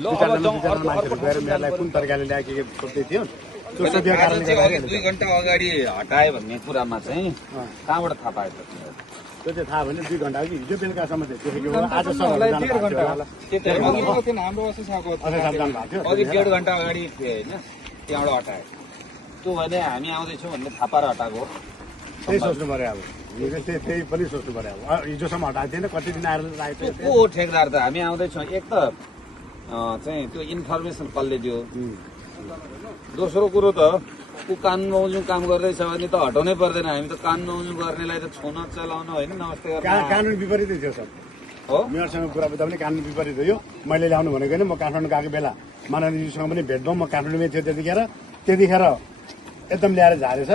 गएर मेयरलाई कुन तरिकाले ल्याए के सोध्दै थियो 2 घण्टा अगाडि हटाए भन्ने कुरामा चाहिँ कहाँबाट थाहा पायो त त्यो चाहिँ थाहा भएन 2 घण्टा अघि हिजो बेलुकासम्म देखेको हो आजसम्म अघि 1.5 घण्टा अगाडि थियो होइन त्यहाँबाट हटायो त्यो भने हामी आउँदैछौँ भन्ने थाहा पाएर हटाएको त्यही सोच्नु पर्यो अब त्यही पनि सोच्नु पर्यो अब हिजोसम्म हटाएको थिएन कति दिन आएर लागेको को हो ठेकदार त हामी आउँदैछौँ एक त चाहिँ त्यो इन्फर्मेसन कसले दियो दोस्रो कुरो त ऊ कानुन बमोजिम काम गर्दैछ भने त हटाउनै पर्दैन हामी त कानुन बमोजिम गर्नेलाई त छुन चलाउन होइन नमस्ते कानुन विपरीतै थियो सर हो मेयरसँग कुरा बुझ्दा पनि कानुन विपरीत हो यो मैले ल्याउनु भनेको होइन म काठमाडौँ गएको बेला माननीयजीसँग पनि भेट भएँ म काठमाडौँमै थियो त्यतिखेर एकदम ल्याएर झारेछ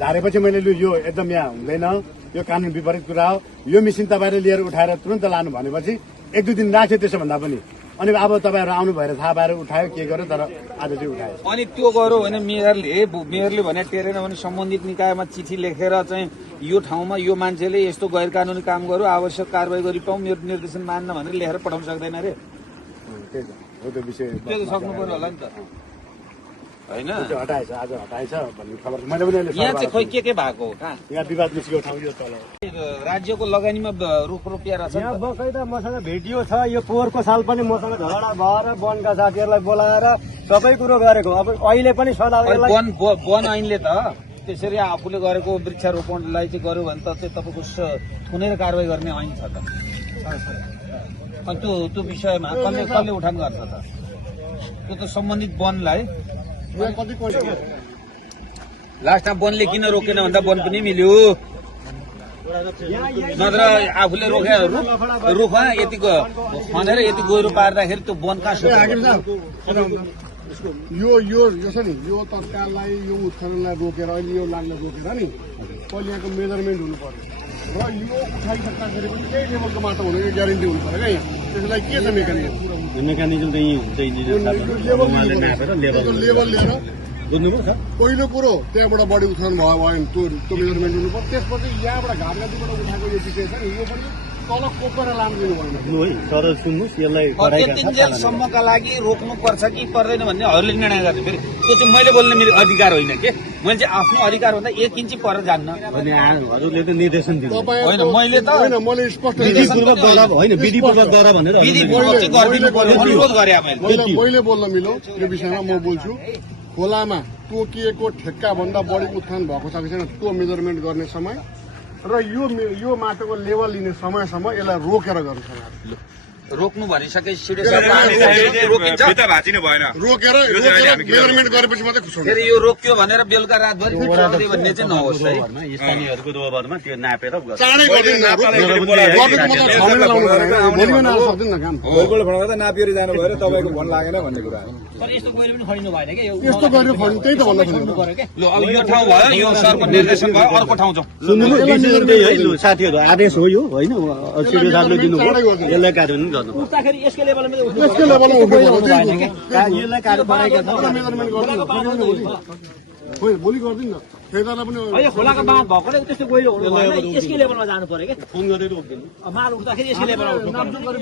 झारेपछि मैले लु यो एकदम यहाँ हुँदैन यो कानुन विपरीत कुरा हो यो मेसिन तपाईँले लिएर उठाएर तुरन्त लानु भनेपछि 1-2 दिन राख्यो त्यसो भन्दा पनि अनि अब तपाईँहरू आउनु भएर थाहा पाएर उठायो के गर्यो तर आज चाहिँ उठायो अनि त्यो गर्यो भने मेयरले भने टेरेन भने सम्बन्धित निकायमा चिठी लेखेर चाहिँ यो ठाउँमा यो मान्छेले यस्तो गैर कानुनी काम गर्यो आवश्यक कारवाही गरी पाउँ मेरो निर्देशन मान्न भनेर लेखेर पठाउन सक्दैन रे त्यही त हो त्यो विषय त्यो त सक्नु पर्यो होला नि त होइन हटाएछ आज हटाएछ भन्ने खबर मैले पनि यहाँ चाहिँ खोइ के भएको हो कहाँ यहाँ विवाद निस्केको ठाउँ यो तल राज्यको लगानीमा रुख रोपिया रहेछ यहाँ बकैदा मसँग भेटियो छ यो पोहोरको साल पनि मसँग झगडा भएर वनका साथीहरूलाई बोलाएर सबै कुरो गरेको अब अहिले पनि सदा वन ऐनले त त्यसरी आफूले गरेको वृक्षारोपणलाई चाहिँ गर्यो भने त चाहिँ तपाईँको थुनेर कारवाही गर्ने ऐन छ त अनि त्यो विषयमा कसले उठान गर्छ त त्यो त सम्बन्धित वनलाई लास्टमा वनले किन रोकेन भन्दा वन पनि मिल्यो नत्र आफूले रोके रुखमा यतिको खनेर यति गहिरो पार्दाखेरि त्यो वन कहाँ यो छ नि यो तत्काललाई यो उत्खननलाई रोकेर अहिले यो लाग्न रोकेर नि पहिले यहाँको मेजरमेन्ट हुनु पर्यो र यो उठाइसक्दाखेरि पनि त्यही लेभलको माटो हुनु यो ग्यारेन्टी हुनु पर्यो क्या यहाँ त्यसलाई के छ मेकानिजम त यही हुन्छ लेभल लिएर पहिलो कुरो त्यहाँबाट बढी उत्खनन भयो भने त्यो मेजरमेन्ट हुनु पर्यो त्यसपछि यहाँबाट घाटघाटीबाट उठाएको यो विषय छ नि यो पनि तल कोपेर लानु दिनु भएन तर सुन्नुहोस् यसलाई त्यतिन्जेलसम्मका लागि रोक्नु पर्छ कि पर्दैन भन्नेहरूले निर्णय गर्ने फेरि त्यो चाहिँ मैले बोल्ने मेरो अधिकार होइन के मैले चाहिँ आफ्नो अधिकार भन्दा 1 इन्ची पर जान्न हजुरले त निर्देशन दिनु होइन मैले त मैले स्पष्ट अनुरोध गरे मैले बोल्न मिलो यो विषयमा म बोल्छु खोलामा तोकिएको ठेक्का भन्दा बढी उत्खनन भएको छ कि छैन त्यो मेजरमेन्ट गर्ने समय र यो माटोको लेभल लिने समयसम्म यसलाई रोकेर गर्नु छ रोक्नु भनिसकेपछि रोकेर मेजरमेन्ट गरेपछि मात्रै खुसाउनु फेरि यो रोक्यो भनेर बेलुका रातभरि खुसाउँदै भन्ने चाहिँ नहोस् है स्थानीयहरूको रोबरमा त्यो नापेर चाँडै सक्दैन काम नापिएर जानु भएर तपाईँको भन लागेन भन्ने कुरा यस्तो गहिरो पनि खनिनु भएन क्या यस्तो गरेर खन्नु त्यही त भन्न खोजेको अब यो ठाउँ भयो यो सरको निर्देशन भयो अर्को ठाउँ जाउँ साथीहरू आदेश हो यो होइन सिडिओ साहबले दिनुभयो यसलाई कार्यान्वयन गर्नु उठ्दाखेरि यसको लेभलमा भोलि गरिदिनु न ठेकेदारलाई पनि खोलाको बाँध भएकोले त्यस्तो गहिरो हुनु भएन यसकै लेभलमा जानु पर्यो क्या फोन गरेर रोकिदिनु माल उठ्दाखेरि यसकै लेभलमा